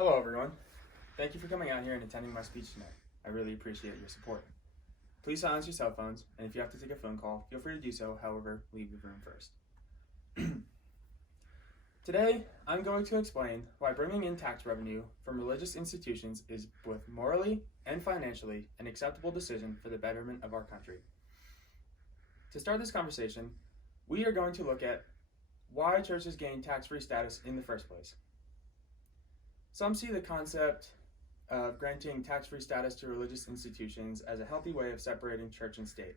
Hello, everyone. Thank you for coming out here and attending my speech tonight. I really appreciate your support. Please silence your cell phones, and if you have to take a phone call, feel free to do so. However, leave the room first. Today, I'm going to explain why bringing in tax revenue from religious institutions is both morally and financially an acceptable decision for the betterment of our country. To start this conversation, we are going to look at why churches gain tax-free status in the first place. Some see the concept of granting tax-free status to religious institutions as a healthy way of separating church and state.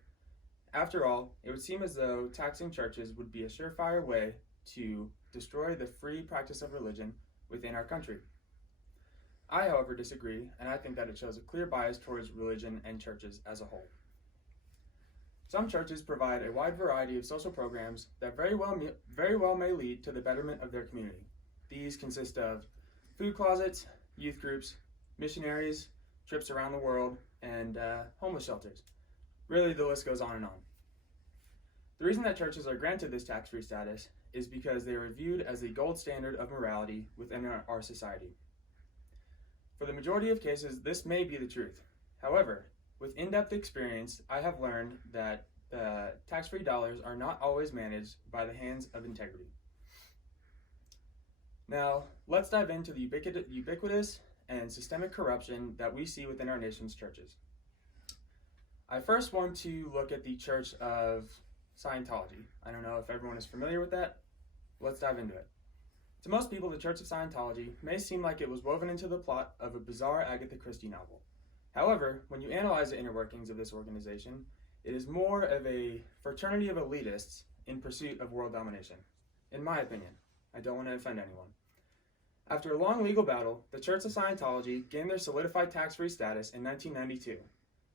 After all, it would seem as though taxing churches would be a surefire way to destroy the free practice of religion within our country. I, however, disagree, and I think that it shows a clear bias towards religion and churches as a whole. Some churches provide a wide variety of social programs that very well may lead to the betterment of their community. These consist of food closets, youth groups, missionaries, trips around the world, and homeless shelters. Really, the list goes on and on. The reason that churches are granted this tax-free status is because they are viewed as the gold standard of morality within our society. For the majority of cases, this may be the truth. However, with in-depth experience, I have learned that tax-free dollars are not always managed by the hands of integrity. Now, let's dive into the ubiquitous and systemic corruption that we see within our nation's churches. I first want to look at the Church of Scientology. I don't know if everyone is familiar with that. Let's dive into it. To most people, the Church of Scientology may seem like it was woven into the plot of a bizarre Agatha Christie novel. However, when you analyze the inner workings of this organization, it is more of a fraternity of elitists in pursuit of world domination, in my opinion. I don't want to offend anyone. After a long legal battle, the Church of Scientology gained their solidified tax-free status in 1992.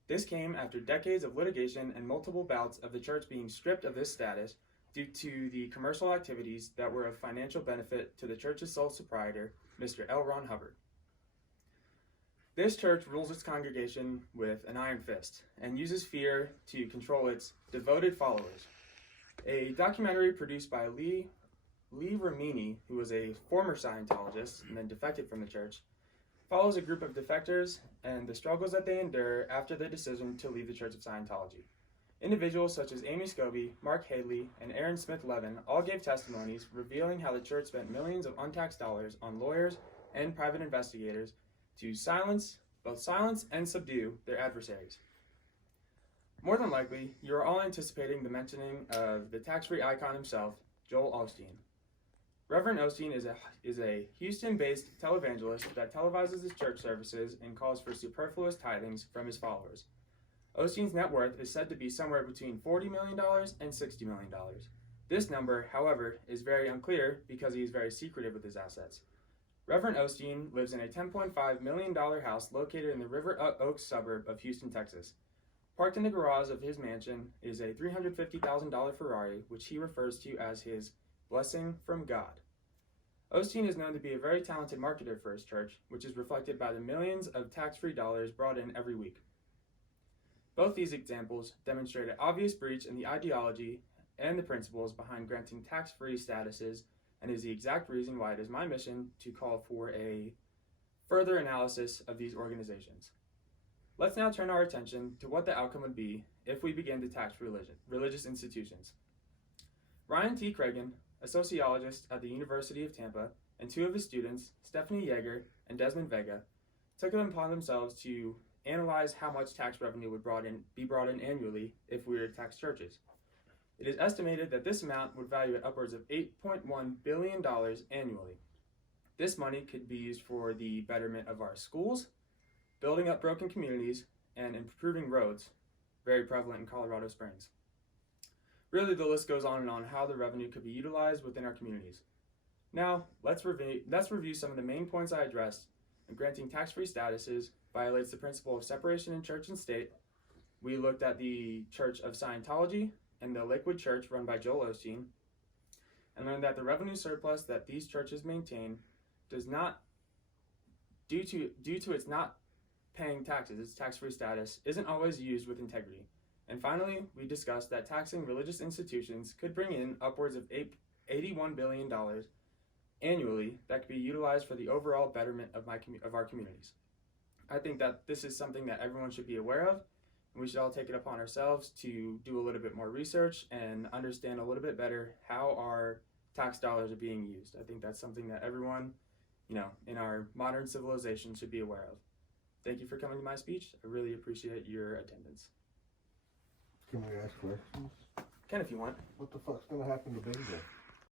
This came after decades of litigation and multiple bouts of the church being stripped of this status due to the commercial activities that were of financial benefit to the church's sole proprietor, Mr. L. Ron Hubbard. This church rules its congregation with an iron fist and uses fear to control its devoted followers. A documentary produced by Lee Ramini, who was a former Scientologist and then defected from the church, follows a group of defectors and the struggles that they endure after their decision to leave the Church of Scientology. Individuals such as Amy Scobie, Mark Haley, and Aaron Smith-Levin all gave testimonies revealing how the church spent millions of untaxed dollars on lawyers and private investigators to both silence and subdue their adversaries. More than likely, you are all anticipating the mentioning of the tax-free icon himself, Joel Osteen. Reverend Osteen is a Houston-based televangelist that televises his church services and calls for superfluous tithings from his followers. Osteen's net worth is said to be somewhere between $40 million and $60 million. This number, however, is very unclear because he is very secretive with his assets. Reverend Osteen lives in a $10.5 million house located in the River Oaks suburb of Houston, Texas. Parked in the garage of his mansion is a $350,000 Ferrari, which he refers to as his blessing from God. Osteen is known to be a very talented marketer for his church, which is reflected by the millions of tax-free dollars brought in every week. Both these examples demonstrate an obvious breach in the ideology and the principles behind granting tax-free statuses, and is the exact reason why it is my mission to call for a further analysis of these organizations. Let's now turn our attention to what the outcome would be if we began to tax religious institutions. Ryan T. Cragen, a sociologist at the University of Tampa, and two of his students, Stephanie Yeager and Desmond Vega, took it upon themselves to analyze how much tax revenue would be brought in annually if we were to tax churches. It is estimated that this amount would value at upwards of $8.1 billion annually. This money could be used for the betterment of our schools, building up broken communities, and improving roads, very prevalent in Colorado Springs. Really, the list goes on and on how the revenue could be utilized within our communities. Now, let's review some of the main points I addressed. Granting tax-free statuses violates the principle of separation in church and state. We looked at the Church of Scientology and the Liquid Church run by Joel Osteen, and learned that the revenue surplus that these churches maintain does not, due to its not paying taxes, its tax-free status, isn't always used with integrity. And finally, we discussed that taxing religious institutions could bring in upwards of $81 billion annually that could be utilized for the overall betterment of our communities. I think that this is something that everyone should be aware of, and we should all take it upon ourselves to do a little bit more research and understand a little bit better how our tax dollars are being used. I think that's something that everyone, in our modern civilization should be aware of. Thank you for coming to my speech. I really appreciate your attendance. Can we ask questions? Can if you want. What the fuck's gonna happen to Bingo?